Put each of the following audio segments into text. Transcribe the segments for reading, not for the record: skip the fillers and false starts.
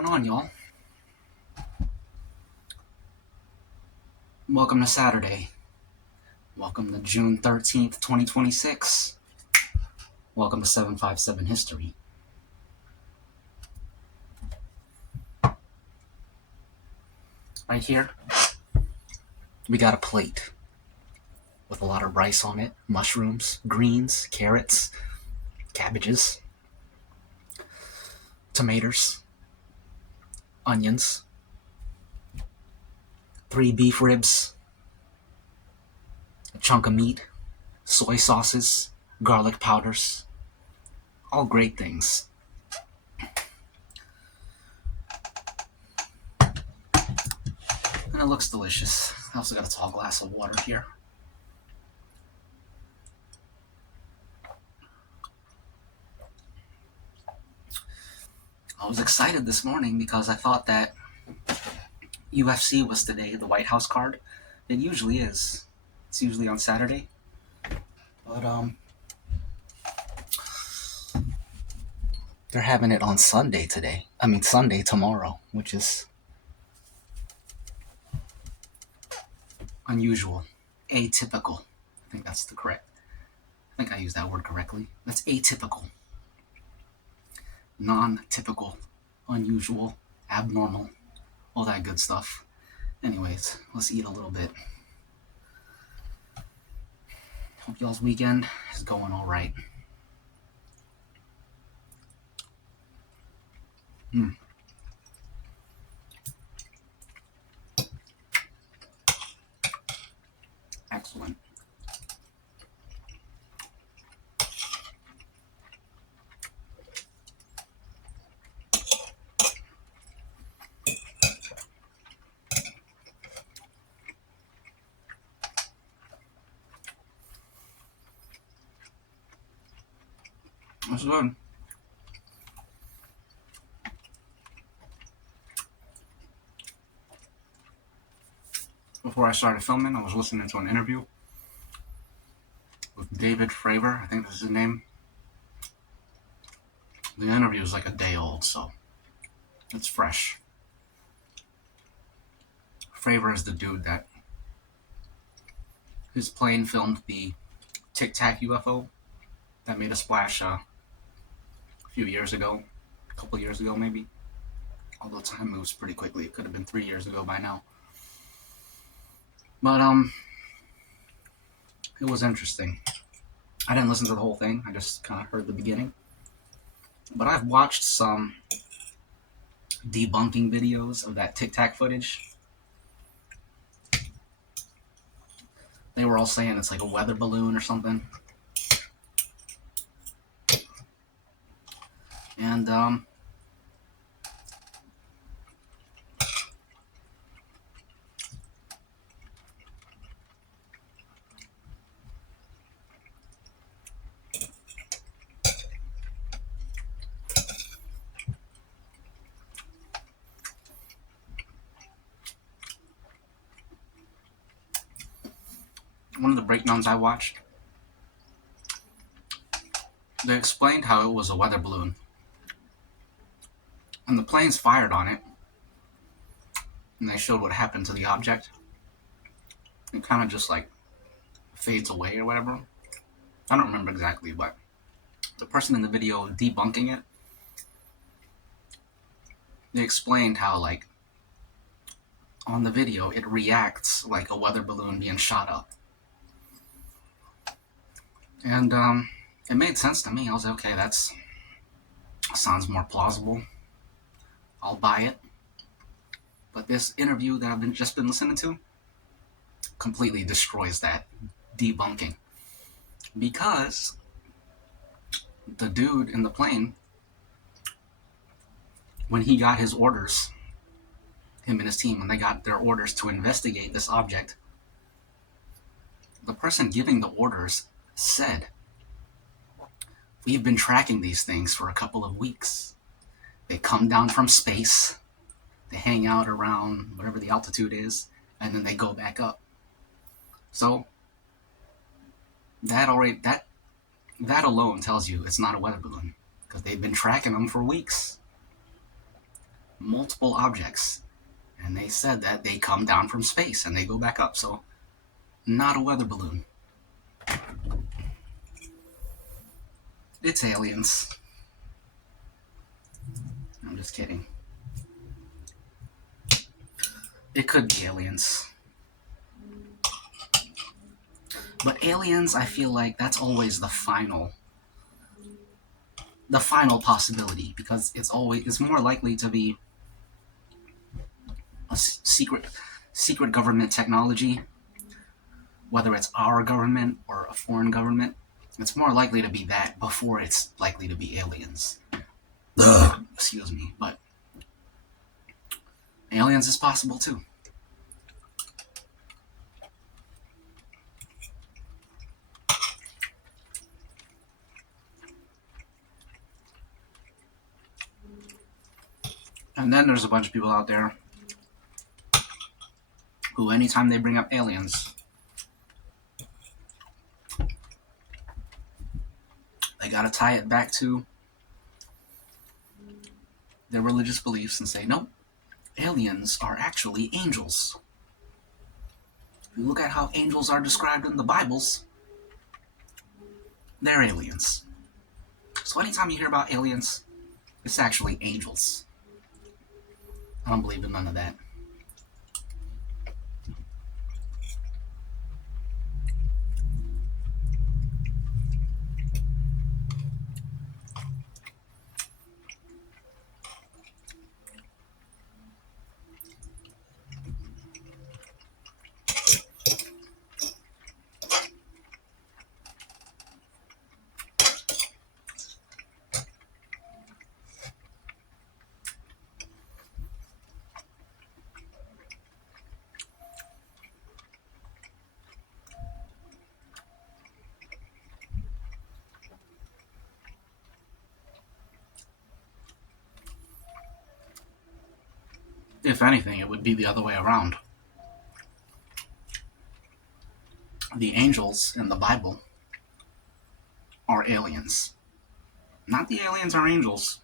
going on, y'all? Welcome to Saturday. Welcome to June 13th, 2026. Welcome to 757 History. Right here, we got a plate with a lot of rice on it, mushrooms, greens, carrots, cabbages, tomatoes, onions, 3 beef ribs, a chunk of meat, soy sauces, garlic powders, all great things. And it looks delicious. I also got a tall glass of water here. I was excited this morning because I thought that UFC was today, the White House card. It usually is. It's usually on Saturday. But they're having it on Sunday today. Sunday tomorrow, which is unusual. Atypical. I think that's I think I used that word correctly. That's atypical. Non-typical. Unusual. Abnormal. All that good stuff. Anyways, let's eat a little bit. Hope y'all's weekend is going all right. Excellent. That's good. Before I started filming, I was listening to an interview with David Fravor. I think that's his name. The interview is like a day old, so it's fresh. Fravor is the dude that his plane filmed the Tic Tac UFO that made a splash a few years ago, a couple years ago maybe. Although time moves pretty quickly, it could have been 3 years ago by now. But it was interesting. I didn't listen to the whole thing. I just kind of heard the beginning. But I've watched some debunking videos of that Tic Tac footage. They were all saying it's like a weather balloon or something. And one of the breakdowns I watched, they explained how it was a weather balloon. And the planes fired on it, and they showed what happened to the object. It kind of just like fades away or whatever. I don't remember exactly, but the person in the video debunking it, they explained how like on the video it reacts like a weather balloon being shot up. And it made sense to me. I was like, okay, that sounds more plausible. I'll buy it. But this interview that I've just been listening to completely destroys that debunking. Because the dude in the plane, when he got his orders, him and his team, when they got their orders to investigate this object, the person giving the orders said, "We've been tracking these things for a couple of weeks. They come down from space, they hang out around whatever the altitude is, and then they go back up." So that alone tells you it's not a weather balloon, because they've been tracking them for weeks. multiple objects, and they said that they come down from space and they go back up. So, not a weather balloon. It's aliens. I'm just kidding. It could be aliens. But aliens, I feel like that's always the final possibility, because it's more likely to be a secret government technology, whether it's our government or a foreign government. It's more likely to be that before it's likely to be aliens. Excuse me, but aliens is possible too. And then there's a bunch of people out there who, anytime they bring up aliens, they gotta tie it back to their religious beliefs and say, no, aliens are actually angels. If you look at how angels are described in the Bibles, they're aliens. So anytime you hear about aliens, it's actually angels. I don't believe in none of that. If anything, it would be the other way around. The angels in the Bible are aliens. Not the aliens are angels.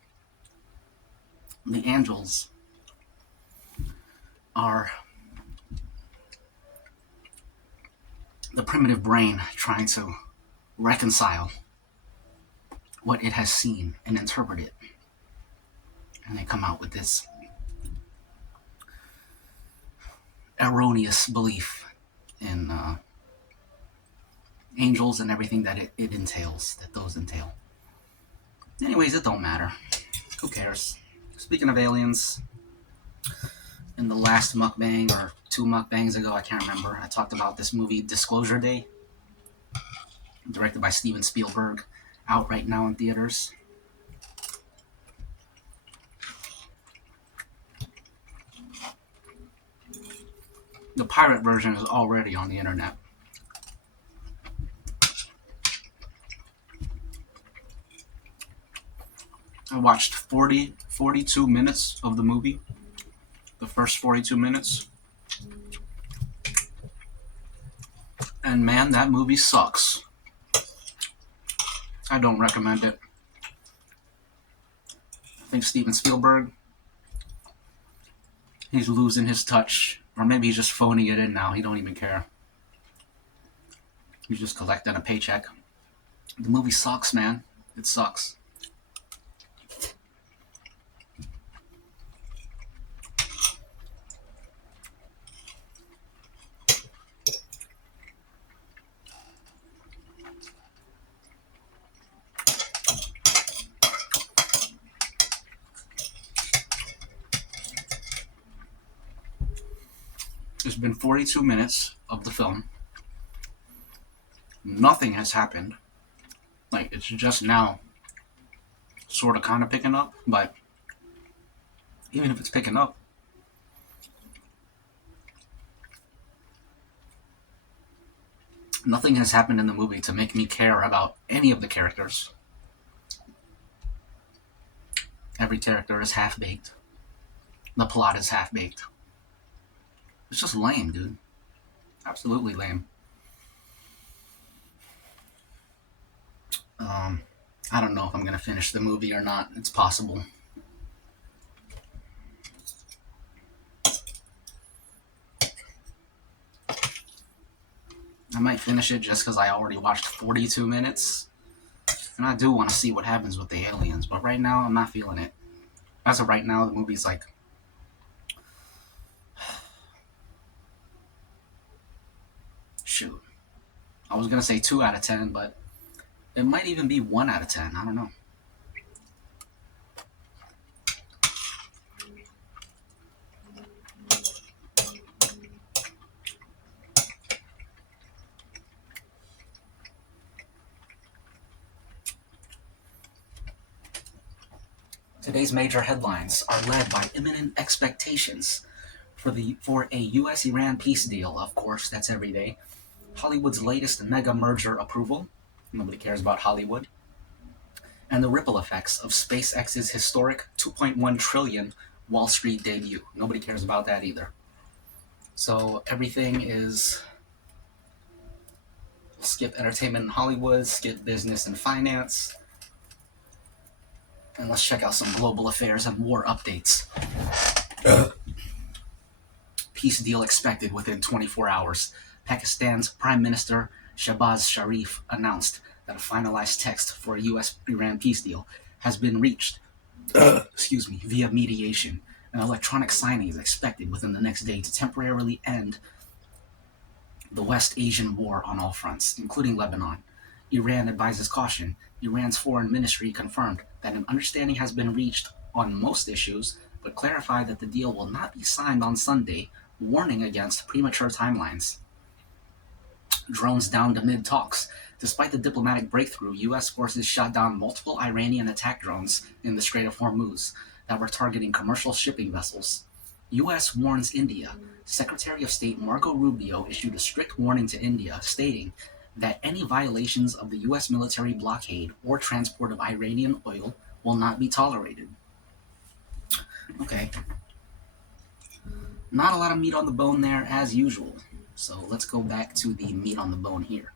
The angels are the primitive brain trying to reconcile what it has seen and interpret it. And they come out with this erroneous belief in angels and everything that it entails, that those entail. Anyways, it don't matter. Who cares? Speaking of aliens, in the last mukbang, or 2 mukbangs ago, I can't remember, I talked about this movie, Disclosure Day, directed by Steven Spielberg, out right now in theaters. The pirate version is already on the internet. I watched 42 minutes of the movie. The first 42 minutes. And man, that movie sucks. I don't recommend it. I think Steven Spielberg, he's losing his touch. Or maybe he's just phoning it in now. He don't even care. He's just collecting a paycheck. The movie sucks, man. It sucks. It's been 42 minutes of the film. Nothing has happened. Like, it's just now sort of kind of picking up, but even if it's picking up, nothing has happened in the movie to make me care about any of the characters. Every character is half-baked. The plot is half-baked. It's just lame, dude. Absolutely lame. I don't know if I'm going to finish the movie or not. It's possible. I might finish it just because I already watched 42 minutes. And I do want to see what happens with the aliens. But right now, I'm not feeling it. As of right now, the movie's like... Shoot. I was going to say 2 out of 10, but it might even be 1 out of 10. I don't know. Today's major headlines are led by imminent expectations for a U.S.-Iran peace deal. Of course, that's every day. Hollywood's latest mega merger approval. Nobody cares about Hollywood. And the ripple effects of SpaceX's historic $2.1 trillion Wall Street debut. Nobody cares about that either. So everything is... Skip entertainment and Hollywood, skip business and finance. And let's check out some global affairs and war updates. Peace deal expected within 24 hours. Pakistan's Prime Minister Shehbaz Sharif announced that a finalized text for a U.S.-Iran peace deal has been reached via mediation. An electronic signing is expected within the next day to temporarily end the West Asian war on all fronts, including Lebanon. Iran advises caution. Iran's foreign ministry confirmed that an understanding has been reached on most issues, but clarified that the deal will not be signed on Sunday, warning against premature timelines. Drones downed amid talks. Despite the diplomatic breakthrough, U.S. forces shot down multiple Iranian attack drones in the Strait of Hormuz that were targeting commercial shipping vessels. U.S. warns India. Secretary of State Marco Rubio issued a strict warning to India, stating that any violations of the U.S. military blockade or transport of Iranian oil will not be tolerated. Okay. Not a lot of meat on the bone there, as usual. So let's go back to the meat on the bone here.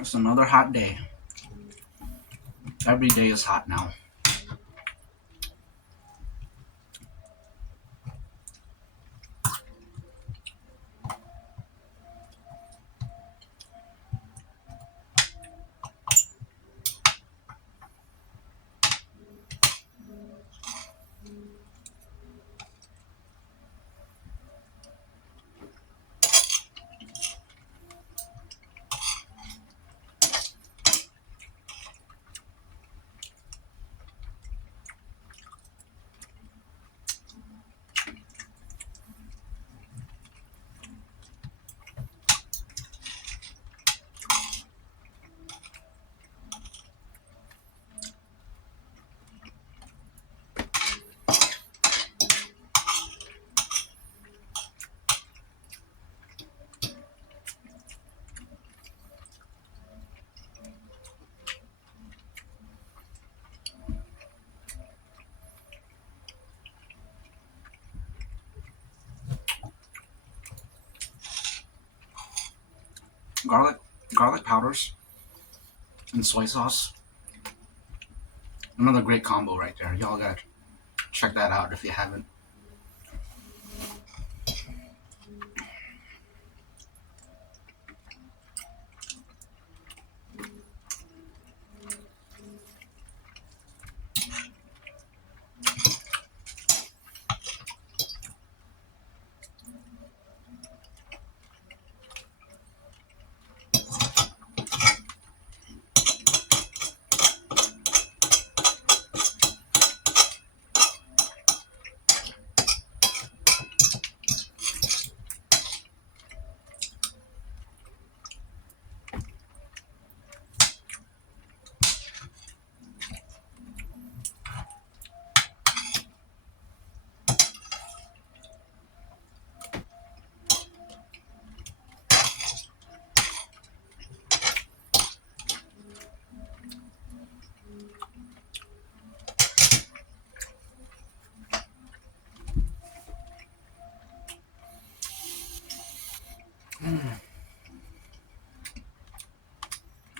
It's another hot day. Every day is hot now. Garlic powders and soy sauce. Another great combo right there. Y'all gotta check that out if you haven't.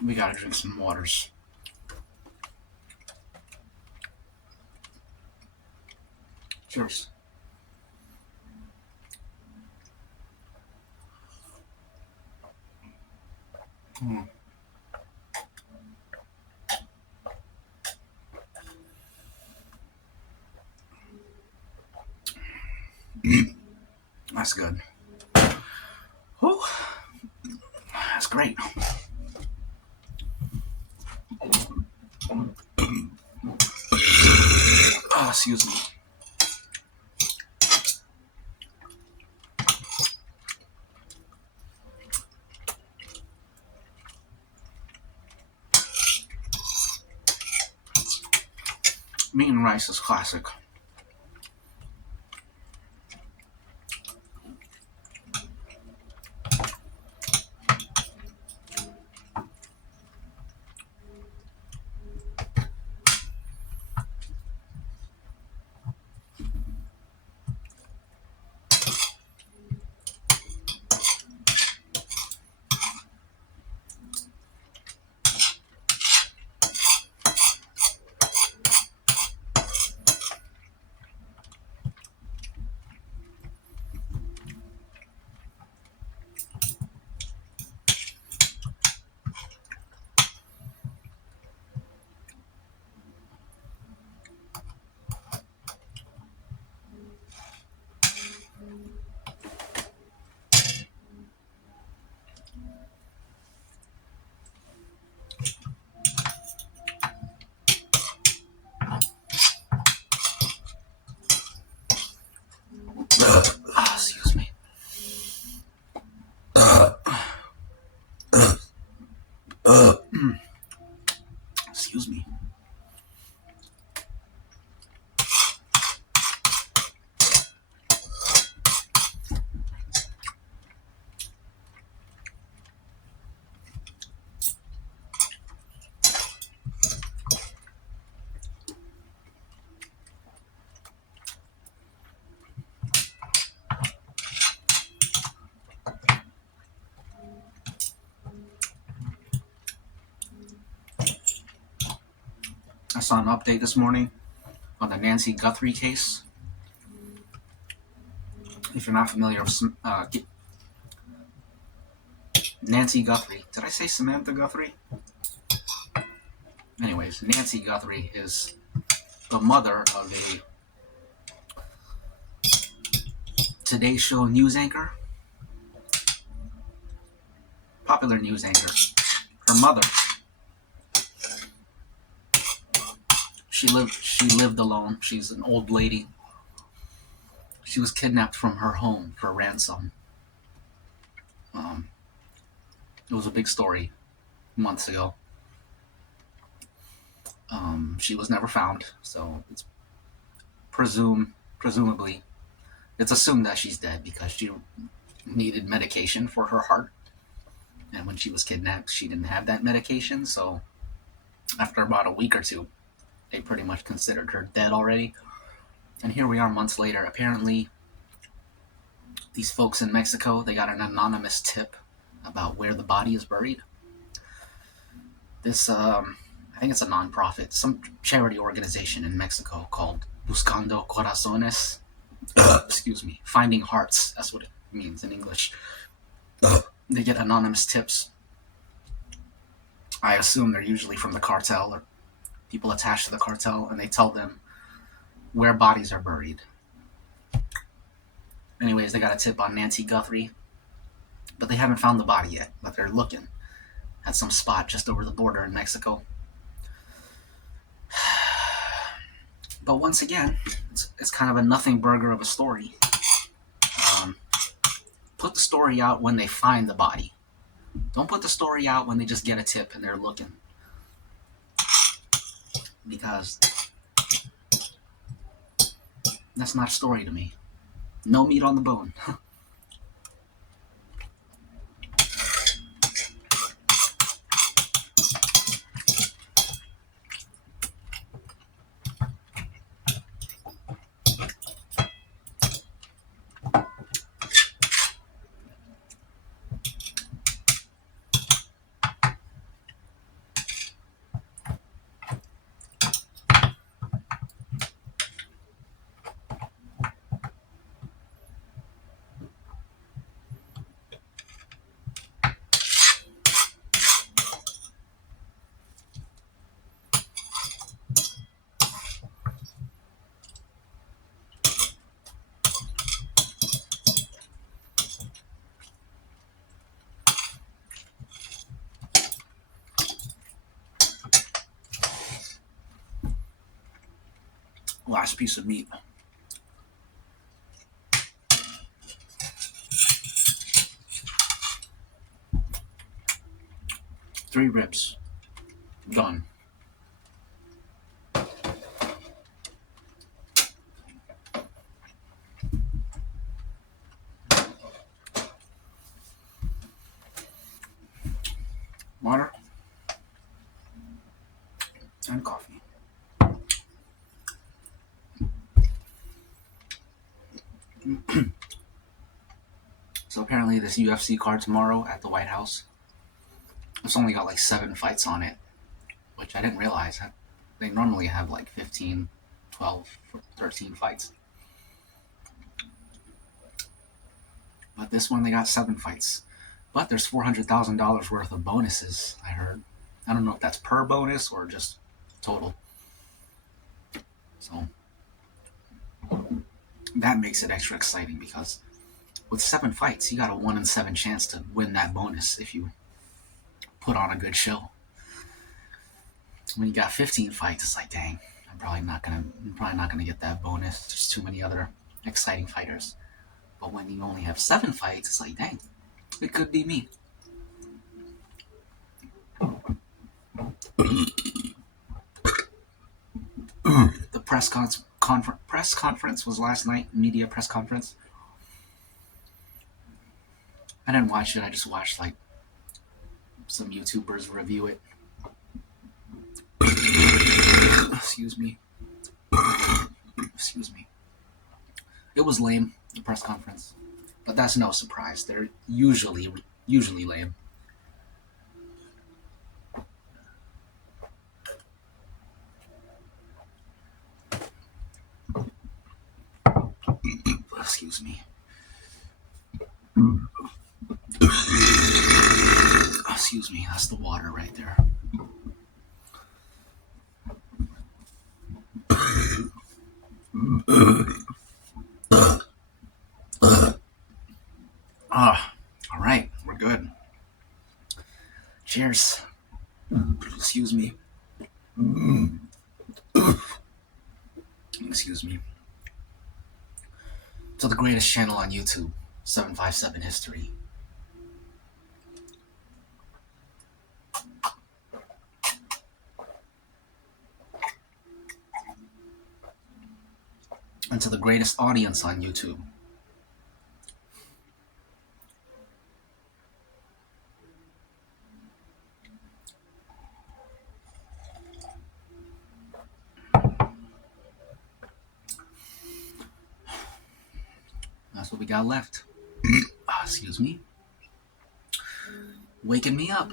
We gotta drink some waters. Cheers. That's good. Whew. That's great. Oh, excuse me. Meat and rice is classic. Excuse me. Excuse me. I saw an update this morning on the Nancy Guthrie case. If you're not familiar with Nancy Guthrie, did I say Samantha Guthrie? Anyways, Nancy Guthrie is the mother of a Today Show news anchor, popular news anchor. Her mother, she lived alone. She's an old lady. She was kidnapped from her home for ransom. It was a big story months ago. She was never found, so it's presumably, it's assumed that she's dead because she needed medication for her heart. And when she was kidnapped, she didn't have that medication, so after about a week or two, they pretty much considered her dead already. And here we are months later. Apparently, these folks in Mexico, they got an anonymous tip about where the body is buried. This, I think it's a nonprofit, some charity organization in Mexico called Buscando Corazones. Excuse me, finding hearts. That's what it means in English. They get anonymous tips. I assume they're usually from the cartel or people attached to the cartel, and they tell them where bodies are buried. Anyways, they got a tip on Nancy Guthrie, but they haven't found the body yet, but they're looking at some spot just over the border in Mexico. But once again, it's kind of a nothing burger of a story. Put the story out when they find the body. Don't put the story out when they just get a tip and they're looking. Because that's not a story to me. No meat on the bone. Last piece of meat. Three ribs. Done. Water and coffee. So apparently this UFC card tomorrow at the White House, it's only got like 7 fights on it, which I didn't realize. They normally have like 15, 12, 13 fights. But this one, they got 7 fights. But there's $400,000 worth of bonuses, I heard. I don't know if that's per bonus or just total. So that makes it extra exciting because with 7 fights, you got a 1 in 7 chance to win that bonus if you put on a good show. When you got 15 fights, it's like, dang, I'm probably not gonna get that bonus. There's too many other exciting fighters. But when you only have 7 fights, it's like, dang, it could be me. The press conference was last night. Media press conference. I didn't watch it. I just watched like some YouTubers review it. Excuse me. It was lame, the press conference, but that's no surprise. They're usually lame. Excuse me. Excuse me, that's the water right there. All right, we're good. Cheers. Excuse me. Excuse me. To the greatest channel on YouTube, 757 History. And to the greatest audience on YouTube. That's what we got left. Excuse me. Waking me up.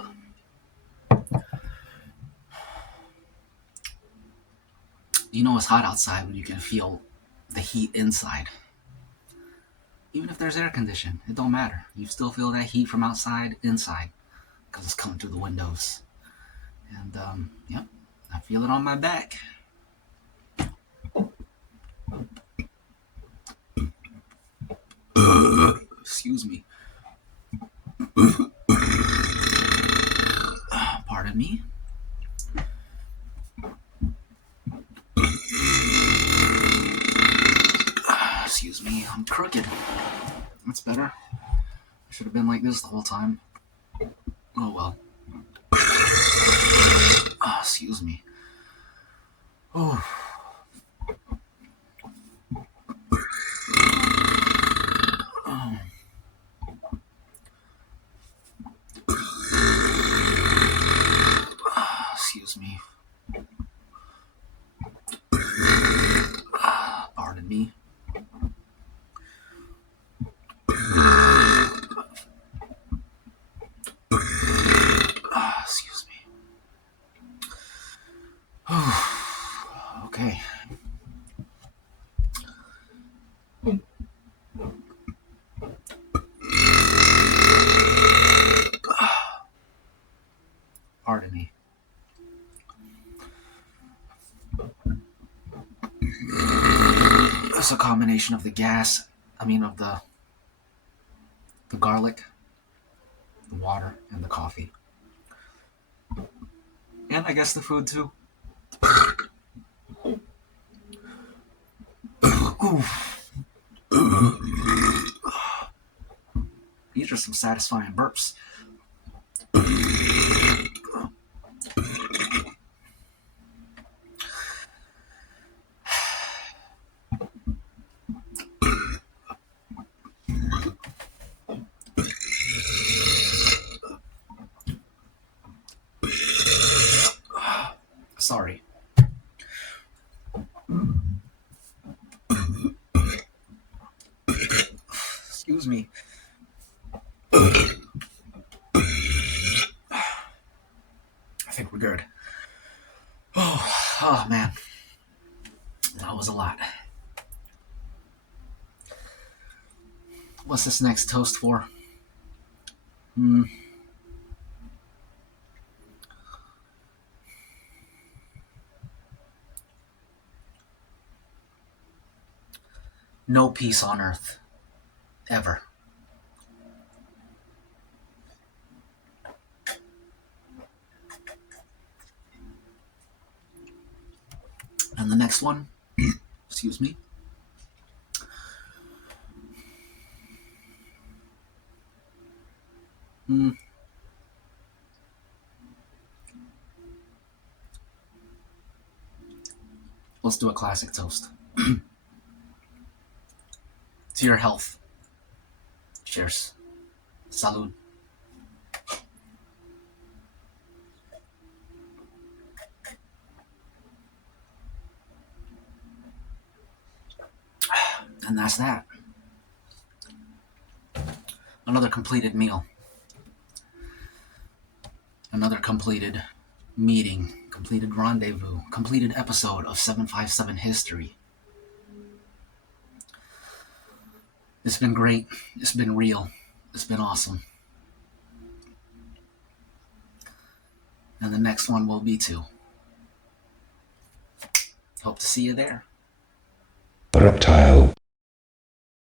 You know it's hot outside when you can feel the heat inside. Even if there's air conditioning, it don't matter. You still feel that heat from outside, inside, because it's coming through the windows. And, yep, I feel it on my back. Excuse me. Pardon me. Excuse me, I'm crooked. That's better. I should have been like this the whole time. Oh well. Excuse me. Oh. Excuse me. Pardon me. Excuse me. Okay. Pardon me. It's a combination of the gas, of the garlic, the water, and the coffee. And I guess the food too. These are some satisfying burps. Sorry. Excuse me. I think we're good. Oh man. That was a lot. What's this next toast for? No peace on earth. Ever. And the next one, excuse me. Let's do a classic toast. To your health. Cheers. Salud. And that's that. Another completed meal. Another completed meeting. Completed rendezvous. Completed episode of 757 History. It's been great. It's been real. It's been awesome. And the next one will be too. Hope to see you there. Reptile.